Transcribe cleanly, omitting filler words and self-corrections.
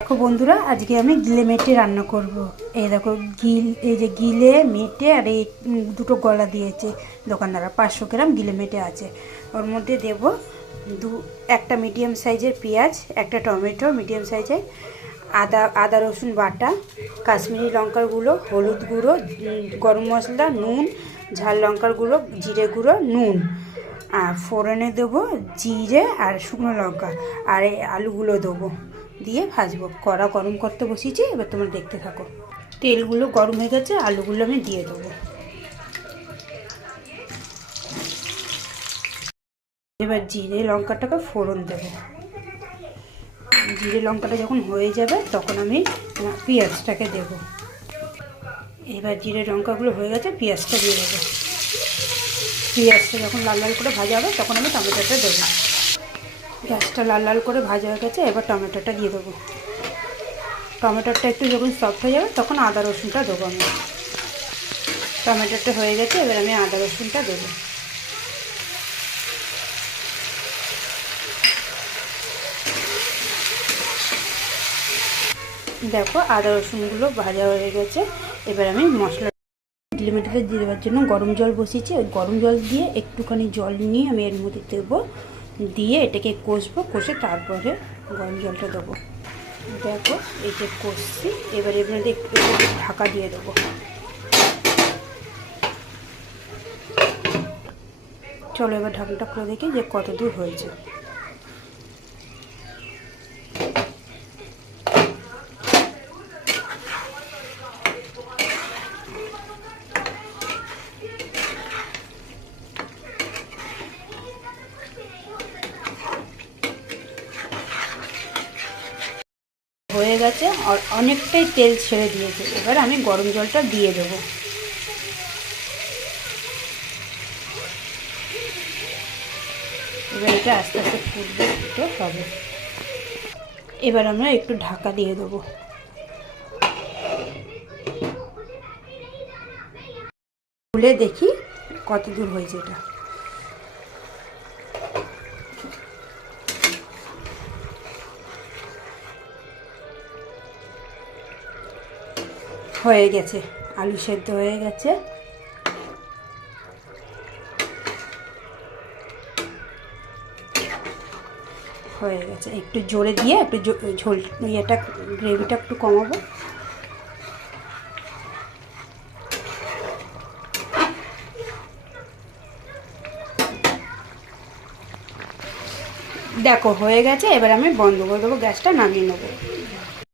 দেখো বন্ধুরা, আজকে আমি গিলে মেটে রান্না করব। এই দেখো এই যে গিলে মেটে আর এই দুটো গলা দিয়েছে দোকানদাররা। 500 গ্রাম গিলে মেটে আছে। ওর মধ্যে দেব একটা মিডিয়াম সাইজের পেঁয়াজ, একটা টমেটো মিডিয়াম সাইজের, আদা রসুন বাটা, কাশ্মীরি লঙ্কার গুঁড়ো, হলুদ গুঁড়ো, গরম মশলা, নুন, ঝাল লঙ্কার গুঁড়ো, জিরে গুঁড়ো, নুন। আর ফোড়নে দেবো জিরে আর শুকনো লঙ্কা, আর এই আলুগুলো দেবো, দিয়ে ভাজবো। কড়া গরম করতে বসিয়েছি, এবার তোমরা দেখতে থাকো। তেলগুলো গরম হয়ে গেছে, আলুগুলো আমি দিয়ে দেবো। এবার জিরে লঙ্কাটাকে ফোড়ন দেবো। জিরে লঙ্কাটা যখন হয়ে যাবে তখন আমি পেঁয়াজটাকে দেব। এবার জিরে লঙ্কাগুলো হয়ে গেছে, পেঁয়াজটা দিয়ে দেবো। পেঁয়াজটা যখন লাল লাল করে ভাজা হবে তখন আমি টমেটোটা দেবো। পেঁয়াজটা লাল লাল করে ভাজা হয়ে গেছে, এবার টমেটোটা দিয়ে দেবো। টমেটোটা একটু যখন সফট হয়ে যাবে তখন আদা রসুনটা দেবো আমি। টমেটোটা হয়ে গেছে, এবার আমি আদা রসুনটা দেবো। দেখো আদা রসুনগুলো ভাজা হয়ে গেছে, এবার আমি মশলা গিলে মেটেতে দিয়ে দেওয়ার জন্য গরম জল বসিয়েছি। ওই গরম জল দিয়ে একটুখানি জল নিয়ে আমি এর মধ্যে দেবো, দিয়ে এটাকে কষবো। কষে তারপরে গরম জলটা দেবো। দেখো এই যে কষছি, এবার এর মধ্যে একটু ঢাকা দিয়ে দেবো। চলো এবার ঢাকনাটা খুলে দেখি যে কত দূর হয়েছে। হয়ে গেছে, অনেকটাই তেল ছেড়ে দিয়েছে। এবার আমি গরম জলটা দিয়ে দেবো। এবার এটা আস্তে আস্তে ফুটতে হবে। এবার আমরা একটু ঢাকা দিয়ে দেবো। খুলে দেখি কত দূর হয়েছে। এটা হয়ে গেছে, আলু সেদ্ধ হয়ে গেছে। হয়ে গেছে, একটু জোরে দিয়ে একটু ঝোল ইয়েটা গ্রেভিটা একটু কমাবো। দেখো হয়ে গেছে, এবার আমি বন্ধ করে দেবো, গ্যাসটা নামিয়ে নেবো।